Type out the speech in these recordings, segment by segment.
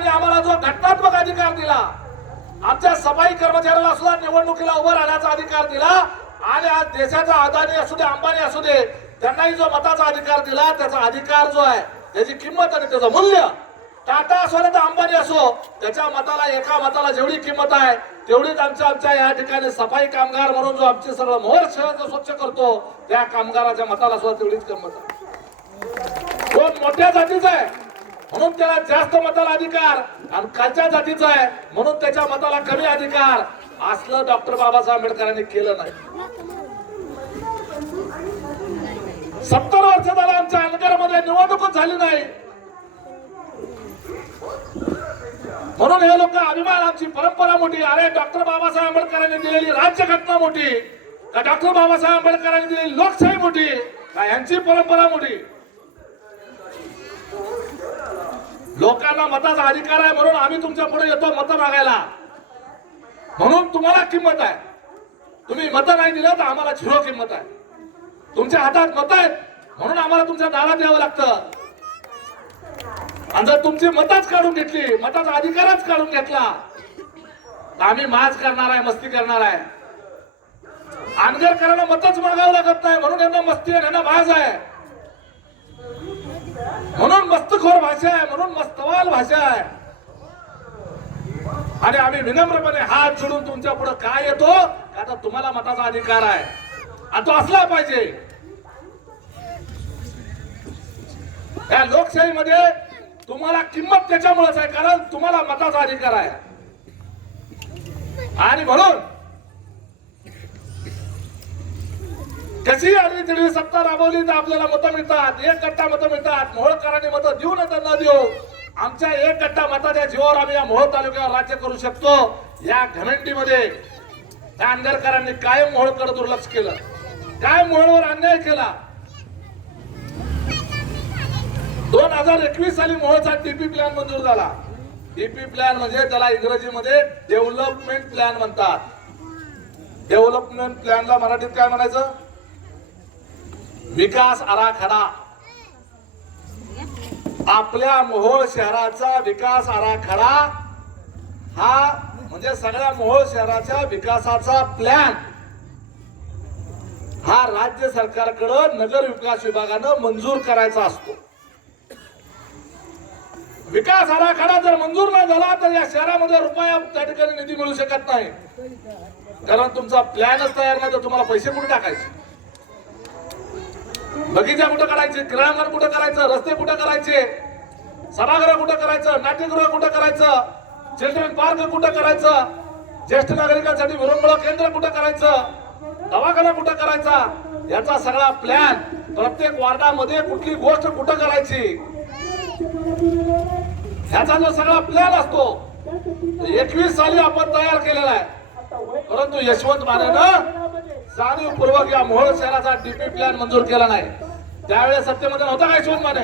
लोकांनी आम्हाला जो घटनात्मक अधिकार दिला आमच्या सफाई कर्मचाऱ्याला सुद्धा निवडणुकीला उभं राहण्याचा अधिकार दिला आणि आज देशाचा अदानी असू दे अंबानी असू दे त्यांनाही जो मताचा अधिकार दिला त्याचा अधिकार जो आहे त्याची किंमत आणि त्याचं मूल्य टाटा असो ना तर अंबानी असो त्याच्या मताला एका मताला जेवढी किंमत आहे तेवढीच आमच्या आमच्या या ठिकाणी सफाई कामगार म्हणून जो आमचे सर्व मोहर शहर जो स्वच्छ करतो त्या कामगाराच्या मताला सुद्धा तेवढीच किंमत आहे. दोन मोठ्या जातीचा आहे? म्हणून त्याला जास्त मताला अधिकार आणि खालच्या जातीचा आहे म्हणून त्याच्या मताला कमी अधिकार. असलं डॉक्टर बाबासाहेब आंबेडकरांनी केलं नाही. सत्तर वर्ष झालं आमच्या अनगरमध्ये निवडणूकच झाली नाही. म्हणून हे लोक अभिमान आमची परंपरा मोठी. अरे डॉक्टर बाबासाहेब आंबेडकरांनी दिलेली राज्यघटना मोठी. का डॉक्टर बाबासाहेब आंबेडकरांनी दिलेली लोकशाही मोठी. का यांची परंपरा मोठी. लोकांना मताचा अधिकार आहे म्हणून आम्ही तुमच्यापुढे येतो मतं मागायला. म्हणून तुम्हाला किंमत आहे. तुम्ही मतं नाही दिलं तर आम्हाला झिरो किंमत आहे. तुमच्या हातात मत आहेत म्हणून आम्हाला तुमच्या दारात यावं लागतं. आणि जर तुमची मतच काढून घेतली मताचा अधिकारच काढून घेतला तर आम्ही माज करणार आहे मस्ती करणार आहे. आमदारकरांना मतच मागावं लागत नाही म्हणून यांना मस्ती आहे यांना माज आहे. म्हणून मस्तखोर भाषा आहे म्हणून मस्तवाल भाषा आहे. आणि आम्ही विनम्रपणे हात जोडून तुमच्यापुढे काय येतो आता तुम्हाला मताचा अधिकार आहे. आता असला पाहिजे. या लोकशाहीमध्ये तुम्हाला किंमत त्याच्यामुळेच आहे कारण तुम्हाला मताचा अधिकार आहे. आणि म्हणून कशी आणि तिळवी सत्ता राबवली तर आपल्याला मतं मिळतात. एक गट्टा मतं मिळतात. मोहळकरांनी मतं देऊ न त्यांना देऊ आमच्या एक गट्टा मताच्या जीवावर आम्ही या मोहोळ तालुक्यावर राज्य करू शकतो. या घमेंटीमध्ये त्या अंधरकरांनी कायम मोहोळकडे दुर्लक्ष केलं. काय मोहोळवर अन्याय केला. दोन हजार एकवीस साली मोहोळचा टीपी प्लॅन मंजूर झाला. टीपी प्लॅन म्हणजे त्याला इंग्रजीमध्ये डेव्हलपमेंट प्लॅन म्हणतात. डेव्हलपमेंट प्लॅनला मराठीत काय म्हणायचं? विकास आराखडा. आपल्या मोहोळ शहराचा विकास आराखडा हा म्हणजे सगळ्या मोहोळ शहराच्या विकासाचा प्लॅन हा राज्य सरकारकडं नगर विकास विभागानं मंजूर करायचा असतो. विकास आराखडा जर मंजूर नाही झाला तर या शहरामध्ये रुपया त्या ठिकाणी निधी मिळू शकत नाही. कारण तुमचा प्लॅनच तयार नाही तर तुम्हाला पैसे कुठे टाकायचे? बगीचा कुठं करायचे? क्रीडांगण कुठं करायचं? रस्ते कुठं करायचे? सभागृह कुठं करायचं? नाट्यगृह कुठं करायचं? चिल्ड्रन पार्क कुठं करायचं? ज्येष्ठ नागरिकांसाठी विरंगुळा केंद्र कुठं करायचं? दवाखाना कुठं करायचा? याचा सगळा प्लॅन प्रत्येक वार्डामध्ये कुठली गोष्ट कुठं करायची? ह्याचा जो सगळा प्लॅन असतो एकवीस साली आपण तयार केलेला आहे. परंतु यशवंत मानेनं जाणीवपूर्वक या मोहोळ शहराचा डीपी प्लॅन मंजूर केला नाही. त्यावेळेस सत्तेमध्ये होता काय यशवंत माने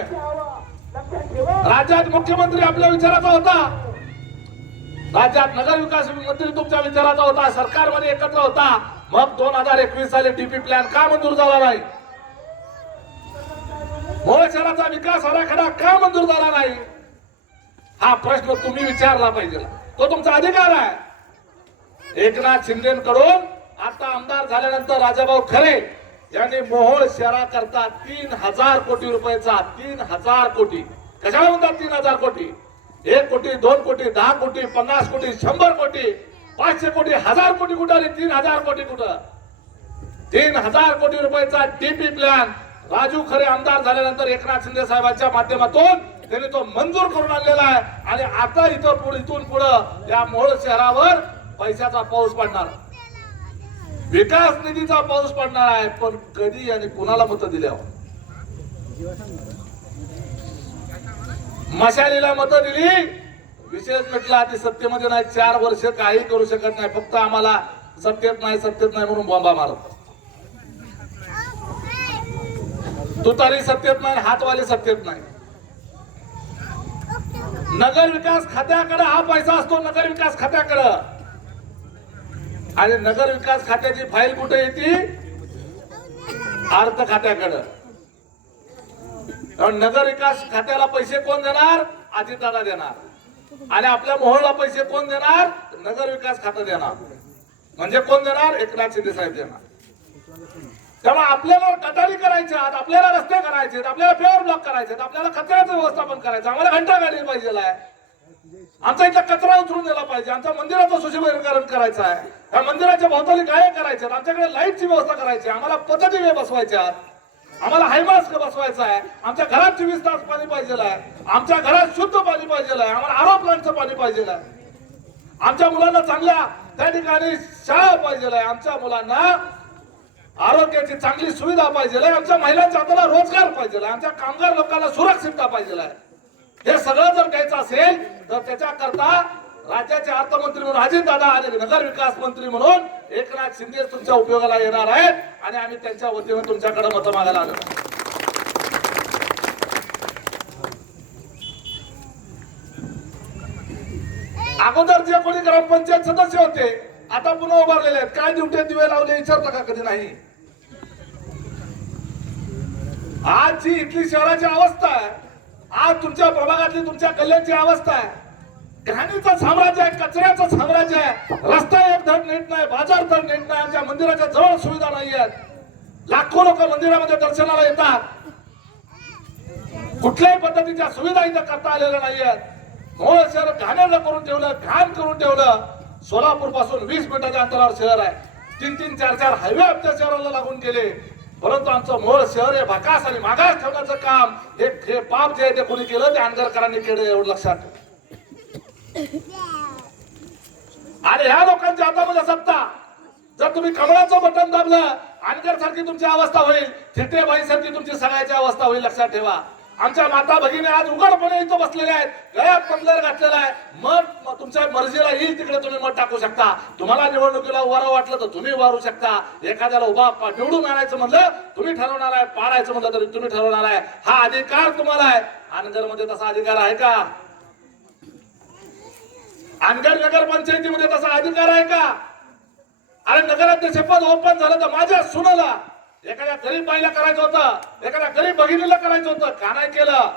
राज्यात मुख्यमंत्री आपल्या विचाराचा होता. राज्यात नगर विकास मंत्री तुमच्या विचाराचा होता. सरकारमध्ये एकत्र होता. मग दोन हजार एकवीस साली डीपी प्लॅन का मंजूर झाला नाही? मोहोळ शहराचा विकास आराखडा का मंजूर झाला नाही? हा प्रश्न तुम्ही विचारला पाहिजे. तो तुमचा अधिकार आहे. एकनाथ शिंदेकडून आता आमदार झाल्यानंतर राजाभाऊ खरे यांनी मोहोळ शहराकरता तीन हजार कोटी रुपयाचा तीन हजार कोटी. कशाला म्हणतात तीन हजार कोटी? एक कोटी दोन कोटी दहा कोटी पन्नास कोटी शंभर कोटी पाचशे कोटी हजार कोटी कुठं आले तीन हजार कोटी कुठं? तीन हजार कोटी रुपयाचा डीपी प्लॅन राजू खरे आमदार झाल्यानंतर एकनाथ शिंदे साहेबांच्या माध्यमातून त्यांनी तो मंजूर करून आणलेला आहे. आणि आता इथं इथून पुढं या मोहोळ शहरावर पैशाचा पाऊस पडणार. विकास निधीचा पाऊस पडणार आहे पण कधी आणि कुणाला मतं दिल्यावर? मशालीला मतं दिली? विशेष म्हटला ती सत्तेमध्ये नाही चार वर्ष काही करू शकत नाही फक्त आम्हाला सत्तेत नाही सत्तेत नाही म्हणून बॉम्बा मारत. तुतारी सत्तेत नाही हातवाले सत्तेत नाही. नगर विकास खात्याकडे हा पैसा असतो नगर विकास खात्याकडं. आणि नगर विकास खात्याची फाईल कुठे येते अर्थ खात्याकडं. नगर विकास खात्याला पैसे कोण देणार? अजितदादा देणार. आणि आपल्या मोहळला पैसे कोण देणार? नगर विकास खातं देणार. म्हणजे कोण देणार? एकनाथ शिंदे साहेब देणार. तेव्हा आपल्याला गटारी करायच्या आहेत आपल्याला रस्ते करायचे आहेत आपल्याला फेअर ब्लॉक करायचे आहेत आपल्याला कचऱ्याचं व्यवस्थापन करायचं आम्हाला घंटा गाडी पाहिजे आहे. आमचा इथला कचरा उचलून दिला पाहिजे. आमच्या मंदिराचं सुशोभीकरण करायचं आहे. त्या मंदिराच्या भोवताली गाय करायच्या आमच्याकडे लाईटची व्यवस्था करायची आम्हाला पद्धती बसवायच्या आम्हाला हायमास्क बसवायचा आहे. आमच्या घरात चोवीस तास पाणी पाहिजे आहे. आमच्या घरात शुद्ध पाणी पाहिजे आहे. आम्हाला आरो प्लांटचं पाणी पाहिजे आहे. आमच्या मुलांना चांगल्या त्या ठिकाणी शाळा पाहिजे आहे. आमच्या मुलांना आरोग्याची चांगली सुविधा पाहिजे आहे. आमच्या महिलांच्या हाताला रोजगार पाहिजे आहे. आमच्या कामगार लोकांना सुरक्षितता पाहिजे आहे. हे सगळं जर द्यायचं असेल तर त्याच्याकरता राज्याचे अर्थमंत्री म्हणून अजित दादा आणि नगर विकास मंत्री म्हणून एकनाथ शिंदे तुमच्या उपयोगाला येणार आहेत आणि आम्ही त्यांच्या वतीने तुमच्याकडे मतं मागायला आलो. अगोदर जे कोणी ग्रामपंचायत सदस्य होते आता पुन्हा उभारलेले आहेत. काय दिवटे दिवे लावले विचारता का कधी नाही? आज जी इथली शहराची अवस्था आहे आज तुमच्या प्रभागातली तुमच्या कल्याणची अवस्था आहे. घाणीचं साम्राज्य आहे कचऱ्याचं साम्राज्य आहे. रस्ता एक धड नीट नाही बाजार धड नीट नाही आमच्या मंदिराच्या जवळ सुविधा नाही आहेत. लाखो लोक मंदिरामध्ये दर्शनाला येतात. कुठल्याही पद्धतीच्या सुविधा इथं करता आलेल्या नाही आहेत. मोळ शहर घाण्याला करून ठेवलं घाण करून ठेवलं. सोलापूरपासून वीस मिनिटाच्या अंतरावर शहर आहे. तीन तीन चार चार हायवे आमच्या शहराला लागून गेले. परंतु आमचं मोर शहर हे भकास आणि मागास ठेवण्याचं काम हे हे पाप जे आहे ते कोणी केलं ते अनगरकरांनी केलं एवढं लक्षात. आणि ह्या लोकांच्या हातामध्ये सत्ता जर तुम्ही कमळाचं बटन दाबलं अनगर सारखी तुमची अवस्था होईल थिटेबाई सारखी तुमची सगळ्याची अवस्था होईल लक्षात ठेवा. आमच्या माता भगिनी आज उघडपणे इथं बसलेल्या आहेत. गळ्यात पदर घातलेला आहे. मत तुमच्या मर्जीला येईल तिकडे तुम्ही मत टाकू शकता. तुम्हाला निवडणुकीला उभारं वाटलं तर तुम्ही उभारू शकता. एखाद्याला उभा निवडून आणायचं म्हणलं तुम्ही ठरवणार आहे पाडायचं म्हणलं तरी तुम्ही ठरवणार आहे. हा अधिकार तुम्हाला आहे. आनंदरमध्ये मध्ये तसा अधिकार आहे का? आनगर नगर पंचायतीमध्ये तसा अधिकार आहे का? अरे नगराध्यक्ष पद ओपन झालं तर माझ्या सुनाला एखाद्या गरीब बाईला करायचं होतं एखाद्या गरीब भगिनीला करायचं होतं का नाही केलं?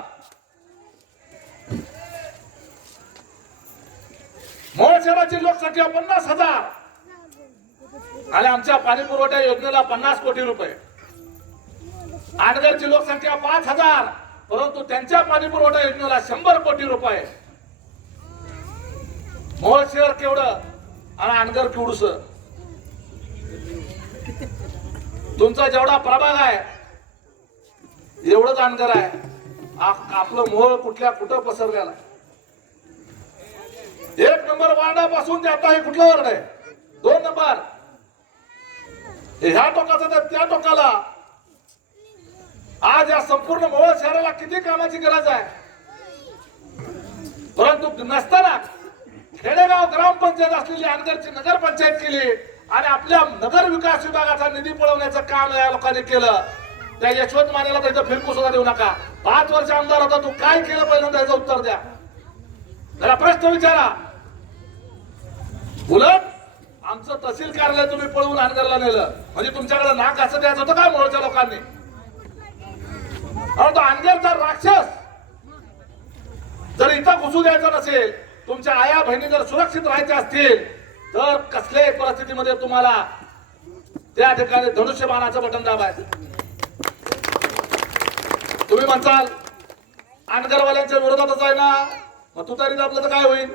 मोळ शहराची लोकसंख्या पन्नास हजार. आणि आमच्या पाणी पुरवठा योजनेला पन्नास कोटी रुपये. अनगरची लोकसंख्या पाच हजार परंतु त्यांच्या पाणी पुरवठा योजनेला शंभर कोटी रुपये. मोळ शहर केवढं आणि अनगर केवढूस? तुमचा जेवढा प्रभाग आहे एवढंच अनगर आहे. आपलं मोळ कुठल्या कुठं पसरलेला एक नंबर वांडापासून ते आता हे कुठला वार्ड आहे? दोन नंबर. ह्या टोकाचं तर त्या टोकाला आज या संपूर्ण मोहोळ शहराला किती कामाची गरज आहे? परंतु नसताना खेडेगाव ग्रामपंचायत असलेली आंतरची नगरपंचायत केली. आणि आपल्या नगर विकास विभागाचा निधी पळवण्याचं काम या लोकांनी केलं. त्या यशवंत मानेला त्याचं फिरकू सुद्धा देऊ नका. पाच वर्ष आमदार होता तू काय केलं पहिल्यांदा याचं उत्तर द्या. त्याला प्रश्न विचारा. उलट आमचं तहसील कार्यालय तुम्ही पळवून अनगरला नेलं. म्हणजे तुमच्याकडे नाक असं द्यायचं होतं काय मोळच्या लोकांनी? तो अनगरचा राक्षस. जर इथं घुसू द्यायचं नसेल तुमच्या आया बहिणी जर सुरक्षित राहायच्या असतील तर कसल्याही परिस्थितीमध्ये तुम्हाला त्या ठिकाणी धनुष्यबाणाचं बटन दाबायचं. तुम्ही म्हणताल अनगरवाल्यांच्या विरोधातच आहे ना? मग तू तरी दाबलं तर काय होईल?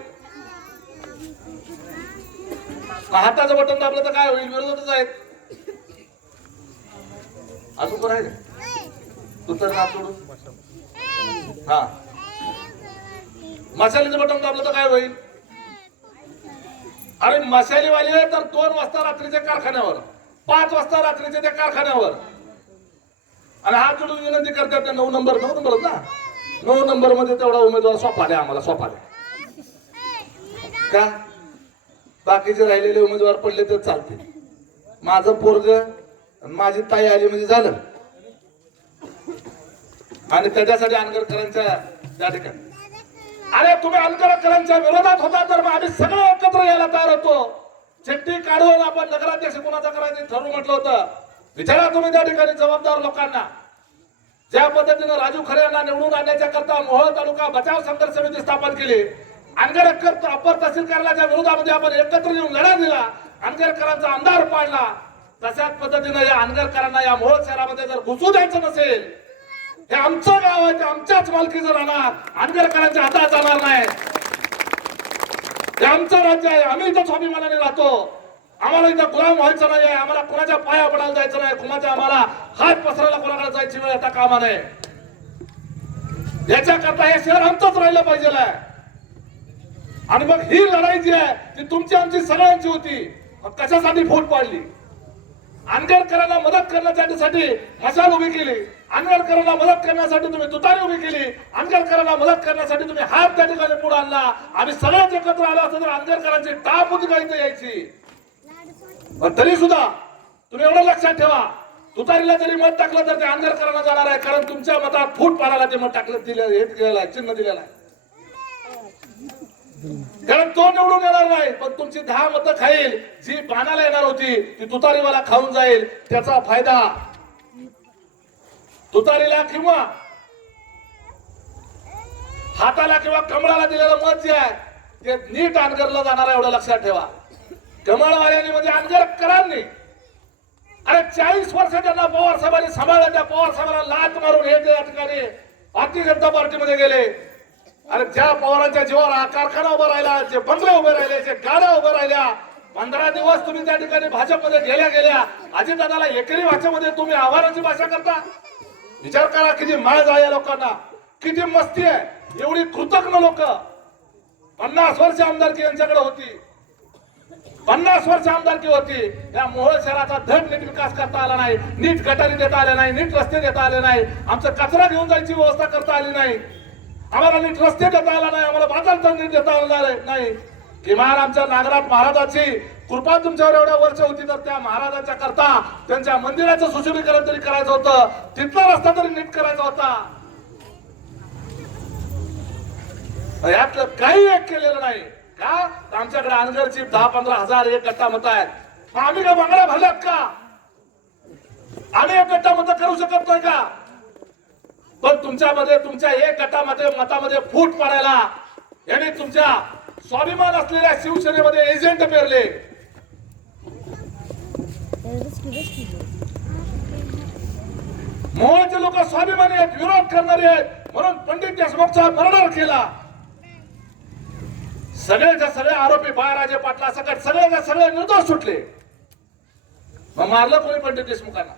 मग हाताचं बटन दाबलं तर काय होईल? विरोधातच आहेत. अजून कोण आहे? तू तर हात सोडून. हा. मसाल्याचं बटन दाबलं तर काय होईल? अरे मशालीवाले तर दोन वाजता रात्रीच्या कारखान्यावर पाच वाजता रात्रीच्या त्या कारखान्यावर. आणि हात जोडून विनंती करतात त्या नऊ नंबर नऊ नंबर ना? नऊ नंबरमध्ये तेवढा उमेदवार सोपा द्या आम्हाला सोपा द्या. का? बाकीचे राहिलेले उमेदवार पडले तर चालते माझं पोरग माझी ताई आली म्हणजे झालं. आणि त्याच्यासाठी अनगरकरांच्या त्या ठिकाणी. अरे तुम्ही अलकरकरांच्या विरोधात होता तर मग आम्ही सगळं एकत्र यायला तयार होतो. चिठ्ठी काढून आपण नगराध्यक्ष कोणाचा करायचं ठरवून म्हटलं होतं. विचारा तुम्ही त्या ठिकाणी जबाबदार लोकांना. ज्या पद्धतीनं राजू खरे यांना निवडून आणण्याच्या करता मोहोळ तालुका बचाव संघर्ष समिती स्थापन केली. अनगरकर अपर तहसील विरोधामध्ये आपण एकत्र येऊन लढा दिला अनगरकरांचा अंधार पाडला तशाच पद्धतीनं या अनगरकरांना या मोहोळ शहरामध्ये जर घुसू द्यायचं नसेल हे आमचं गाव आहे ते आमच्याच मालकीचं राहणार. आंबेडकरांच्या हातात जाणार नाही. हे आमचं राज्य आहे आम्ही इथं स्वाभिमानाने राहतो. आम्हाला इथं गुलाम व्हायचं नाही आहे आम्हाला कुणाच्या पाया पडायला जायचं नाही कुणाच्या आम्हाला हात पसरायला कोणाकडे जायची वेळ आता कामा नये याच्याकरता हे शहर आमचंच राहिलं पाहिजे आणि मग ही लढाई जी आहे ती तुमची आमची सगळ्यांची होती. मग कशासाठी फूट पाडली? आंबेडकरांना मदत करण्यासाठी मशाल उभी केली? आंबेडकरांना मदत करण्यासाठी तुम्ही तुतारी उभी केली. आंबेडकरांना मदत करण्यासाठी तुम्ही हात त्या ठिकाणी पुढे आणला. आम्ही सगळ्याच एकत्र आलो असतो तर आंबेडकरांची टाप होती काही यायची? पण तरी सुद्धा तुम्ही एवढं लक्षात ठेवा. तुतारीला जरी मत टाकलं तर ते आंबेडकरांना जाणार आहे. कारण तुमच्या मतात फूट पाडायला ते मत टाकलं दिलं हे दिलेलं आहे चिन्ह दिलेलं आहे. कारण तो निवडून येणार नाही पण तुमची दहा मतं खाईल. जी पानाला येणार होती ती तुतारीवाला खाऊन जाईल. त्याचा फायदा तुतारीला किंवा हाताला किंवा कमळाला दिलेलं मत जे आहे ते नीट अनगरला जाणार एवढं लक्षात ठेवा. कमळवाल्याने म्हणजे अनगरकरांनी अरे चाळीस वर्ष त्यांना पवार साहेबांनी सांभाळलं त्या पवार साहेबांना लात मारून हे त्या ठिकाणी भारतीय जनता पार्टीमध्ये गेले. अरे ज्या पवारांच्या जीवावर हा कारखाना उभा राहिला जे बंगले उभे राहिले जे गाड्या उभ्या राहिल्या पंधरा दिवस तुम्ही त्या ठिकाणी भाजपमध्ये गेल्या गेल्या अजितदादाला एकरी भाषेमध्ये तुम्ही आव्हानाची भाषा करता? विचार करा किती माज आहे या लोकांना. किती मस्ती आहे. एवढी कृतज्ञ लोक. पन्नास वर्ष आमदारकी यांच्याकडे होती. पन्नास वर्ष आमदारकी होती. या मोहोळ शहराचा धड नीट विकास करता आला नाही. नीट गटारी देता आले नाही. नीट रस्ते देता आले नाही. आमचं कचरा घेऊन जायची व्यवस्था करता आली नाही. आम्हाला नीट रस्ते देता आला नाही. आम्हाला बाजार नीट देता आला नाही. किमान आमच्या नागराज महाराजाची कृपा तुमच्यावर एवढ्या वर्ष होती तर त्या महाराजांच्या करता त्यांच्या मंदिराचं सुशोभीकरण तरी करायचं होतं. तिथला रस्ता तरी नीट करायचा होता. यातलं काही एक केलेलं नाही. का? आमच्याकडे अनगरची दहा पंधरा हजार एक गट्टा मत आहेत. आम्ही का बंगला भरल्यात का? आम्ही एक गट्टा मत करू शकत नाही का? पण तुमच्यामध्ये तुमच्या एक गटामध्ये मतामध्ये फूट पाडायला यांनी तुमच्या स्वाभिमान असलेल्या शिवसेनेमध्ये एजंट पेरले. मोहनचे लोक स्वाभिमानी आहेत विरोध करणारे आहेत. म्हणून पंडित देशमुखचा मर्डर केला सगळेच्या सगळे आरोपी बाळराजे पाटला सकट सगळेच्या सगळे निर्दोष सुटले. मग मारलं कोणी पंडित देशमुखांना?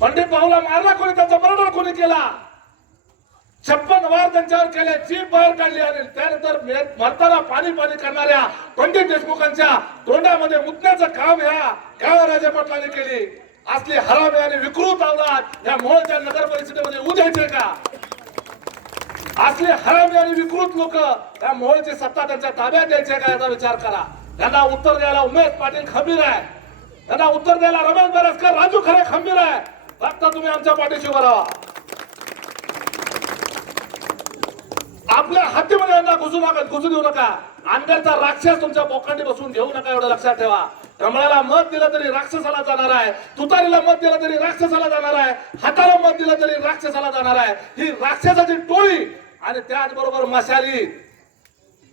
पंडित भाऊला मारला कोणी त्याचा मर्डर कोणी केला? छप्पन वार त्यांच्यावर केले चीप बाहेर काढली आणि त्यानंतर मे- मरताना पाणी पाणी करणाऱ्या पंडित देशमुखांच्या तोंडामध्ये मुतण्याचं काम ह्या गावराजे पाटलांनी केली. असली हरामे आणि विकृत अवलाद या मोळच्या नगर परिषदेमध्ये उद्यायचे का? असले हरामी आणि विकृत लोक या मोहळची सत्ता त्यांच्या ताब्यात द्यायचे का याचा विचार करा. त्यांना उत्तर द्यायला उमेश पाटील खंबीर आहे. त्यांना उत्तर द्यायला रमेश बेरसकर राजू खरे खंबीर आहे. फक्त तुम्ही आमच्या पाठीशी उभा राहा. आपल्या हद्दीमध्ये यांना घुसू नका घुसू देऊ नका. आंब्याचा राक्षस तुमच्या बोकांडी बसून घेऊ नका एवढं लक्षात ठेवा. कमळाला मत दिलं तरी राक्षसाला जाणार आहे. तुतारीला मत दिलं तरी राक्षसाला जाणार आहे. हाताला मत दिलं तरी राक्षसाला जाणार आहे. ही राक्षसाची टोळी आणि त्याचबरोबर मशाली.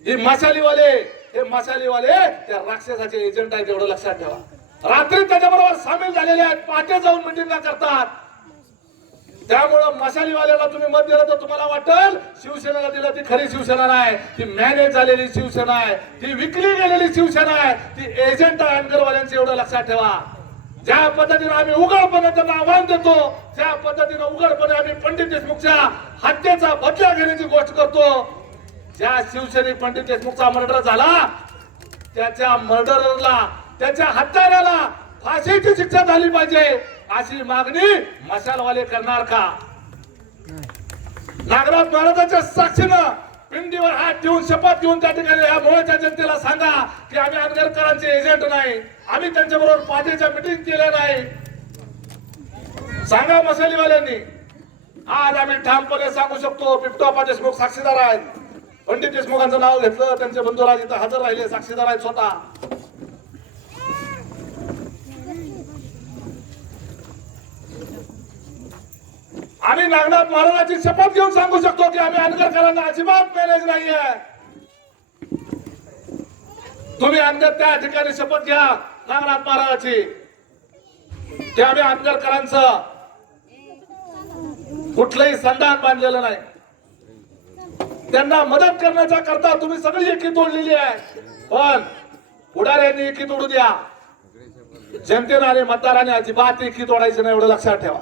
ही मशालीवाले हे मशालीवाले त्या राक्षसाचे एजंट आहेत एवढं लक्षात ठेवा. रात्री त्याच्याबरोबर सामील झालेले आहेत. पहाटे जाऊन मिटिंगा करतात. त्यामुळं मशालीवाल्याला तुम्ही मत दिलं तर तुम्हाला वाटेल शिवसेनेला दिलं ती खरी शिवसेना नाही ती मॅनेज झालेली शिवसेना आहे ती विकली गेलेली शिवसेना आहे ती एजंट आहे एवढं लक्षात ठेवा. ज्या पद्धतीनं आम्ही उघडपणे त्यांना आव्हान देतो त्या पद्धतीनं उघडपणे आम्ही पंडित देशमुखच्या हत्येचा बदला घेण्याची गोष्ट करतो. ज्या शिवसेने पंडित देशमुखचा मर्डर झाला त्याच्या मर्डरला त्याच्या हत्याराला फाशीची शिक्षा झाली पाहिजे. अशी मागणी मशालवाले करणार का? नागराज महाराजांच्या साक्षीनं पिंडीवर हात ठेवून शपथ घेऊन त्या ठिकाणी या मोहच्या जनतेला सांगा की आम्ही आंबेडकरांचे एजंट नाही. आम्ही त्यांच्या बरोबर पाठीच्या मिटिंग केल्या नाही. सांगा मसालीवाल्यांनी आज आम्ही ठामपणे सांगू शकतो बिपटोपा देशमुख साक्षीदार आहेत. पंडित देशमुखांचं नाव घेतलं त्यांचे बंधुराज इथं हजर राहिले साक्षीदार आहेत स्वतः. आम्ही नागनाथ महाराजांची शपथ घेऊन सांगू शकतो की आम्ही अनगरकरांना अजिबात मॅनेज नाहीये. तुम्ही अनगर त्या ठिकाणी शपथ घ्या नागनाथ महाराजाची. ते आम्ही अनगरकरांचं कुठलंही संधान बांधलेलं नाही. त्यांना मदत करण्याच्या करता तुम्ही सगळी एकी तोडलेली आहे. पण पुढाऱ्यांनी एकी तोडू द्या. जनतेनं आणि मतदारांनी अजिबात एकी तोडायची नाही एवढं लक्षात ठेवा.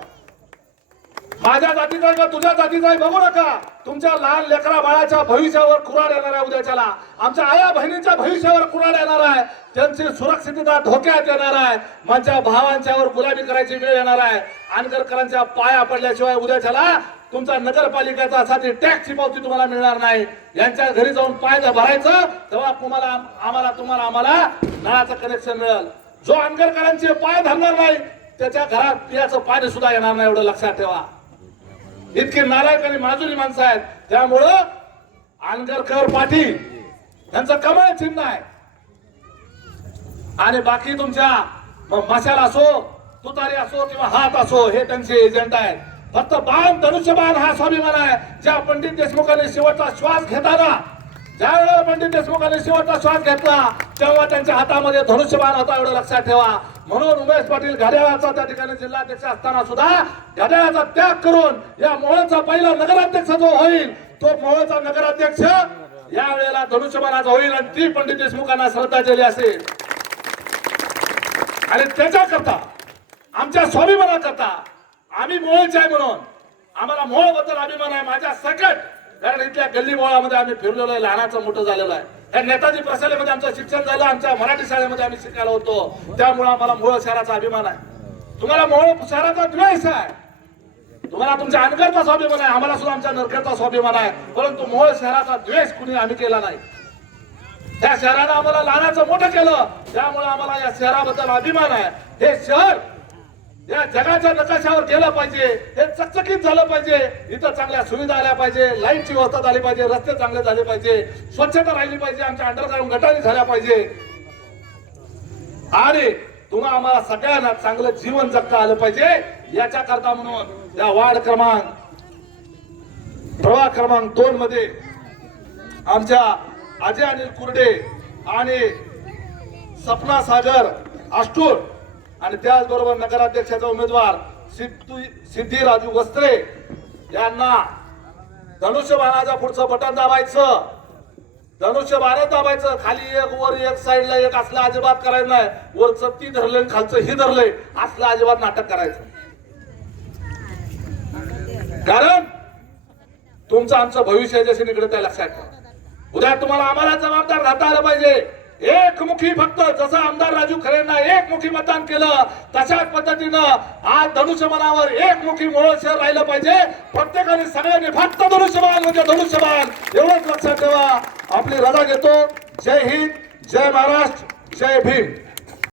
माझ्या जातीचा आहे का तुझ्या जातीचा आहे बघू नका. तुमच्या लहान लेकरा बाळाच्या भविष्यावर कुराड येणार आहे उद्याच्याला. आमच्या आया बहिणीच्या भविष्यावर कुराड येणार आहे. त्यांची सुरक्षितता धोक्यात येणार आहे. माझ्या भावांच्यावर गुलाबी करायची वेळ येणार आहे. आनगरकरांच्या पाया पडल्याशिवाय उद्याच्याला तुमचा नगरपालिकेचा साधी टॅक्सची पावती तुम्हाला मिळणार नाही. यांच्या घरी जाऊन पाय भरायचं तेव्हा तुम्हाला आम्हाला तुम्हाला आम्हाला नळाचं कनेक्शन मिळेल. जो आणकरकरांचे पाय धरणार नाही त्याच्या घरात पियाचं पाणी सुद्धा येणार नाही एवढं लक्षात ठेवा. इतके नालायक आणि माजुरी माणसं आहेत. त्यामुळं आनगरकर पाटील यांचं कमळ चिन्ह आहे. आणि बाकी तुमच्या मशाल असो तुतारी असो किंवा हात असो हे त्यांचे एजंट आहेत. फक्त बाण धनुष्यबाण हा स्वाभिमान आहे. ज्या पंडित देशमुखांनी शेवटचा श्वास घेताना ज्या वेळेला पंडित देशमुखांनी शेवटचा श्वास घेतला तेव्हा त्यांच्या हातामध्ये धनुष्यबाण होता एवढं लक्षात ठेवा. म्हणून उमेश पाटील घड्याळाचा त्या ठिकाणी जिल्हाध्यक्ष असताना सुद्धा घड्याळाचा त्याग करून या मोहळचा पहिला नगराध्यक्ष जो होईल तो मोहळचा नगराध्यक्ष या वेळेला धनुष्यबाणाचा होईल आणि ती पंडित देशमुखांना श्रद्धांजली असेल. आणि त्याच्याकरता आमच्या स्वाभिमानाकरता आम्ही मोळचे आहे म्हणून आम्हाला मोळबद्दल अभिमान आहे माझ्या सकट. कारण इथल्या गल्ली मोळामध्ये आम्ही फिरलेलो आहे लहानाचं मोठं झालेलं आहे. या नेताजी प्रसालेमध्ये आमचं शिक्षण झालं आमच्या मराठी शाळेमध्ये आम्ही शिकायला होतो. त्यामुळे आम्हाला मोळ शहराचा अभिमान आहे. तुम्हाला मोळ शहराचा द्वेष आहे. तुम्हाला तुमच्या अनगरचा स्वाभिमान आहे. आम्हाला सुद्धा आमच्या नरकरचा स्वाभिमान आहे. परंतु मोळ शहराचा द्वेष कुणी आम्ही केला नाही. त्या शहरानं आम्हाला लहानाचं मोठं केलं. त्यामुळे आम्हाला या शहराबद्दल अभिमान आहे. हे शहर या जगाच्या नकाशावर गेलं पाहिजे हे चकचकीत झालं पाहिजे. इथं चांगल्या सुविधा आल्या पाहिजे लाईटची व्यवस्था झाली पाहिजे रस्ते चांगले झाले पाहिजे स्वच्छता राहिली पाहिजे आमच्या अंडरग्राऊंड गटारी झाल्या पाहिजे. आणि तुम्हा आम्हाला सगळ्यांना चांगलं जीवन जगता आलं पाहिजे याच्या करता म्हणून या वार्ड क्रमांक प्रवाह क्रमांक दोन मध्ये आमच्या अजय अनिल कुर्डे आणि सपना सागर आष्टूर आणि त्याचबरोबर नगराध्यक्षाचा उमेदवार सिद्धी राजू वस्त्रे यांना धनुष्यबाणाच्या पुढचं बटन दाबायचं. धनुष्यबाण दाबायचं. खाली एक वर एक साईडला एक असलं अजिबात करायचं नाही. वरचं ती धरलंय आणि खालचं ही धरलंय. असलं अजिबात नाटक करायचं. कारण तुमचं आमचं भविष्य जसे निकडत आहे लक्षात ठेवा. उद्या तुम्हाला आम्हाला जबाबदार राहता आलं पाहिजे. एकमुखी फक्त जसं आमदार राजू खरेंना एकमुखी मतदान केलं तशाच पद्धतीनं आज धनुष्यबाणावर एकमुखी मोळ शहर राहिलं पाहिजे. प्रत्येकाने सगळ्यांनी फक्त धनुष्यबाण म्हणजे धनुष्यबाण. एवढंच लक्षात ठेवा. आपली रजा घेतो. जय हिंद जय महाराष्ट्र जय भीम.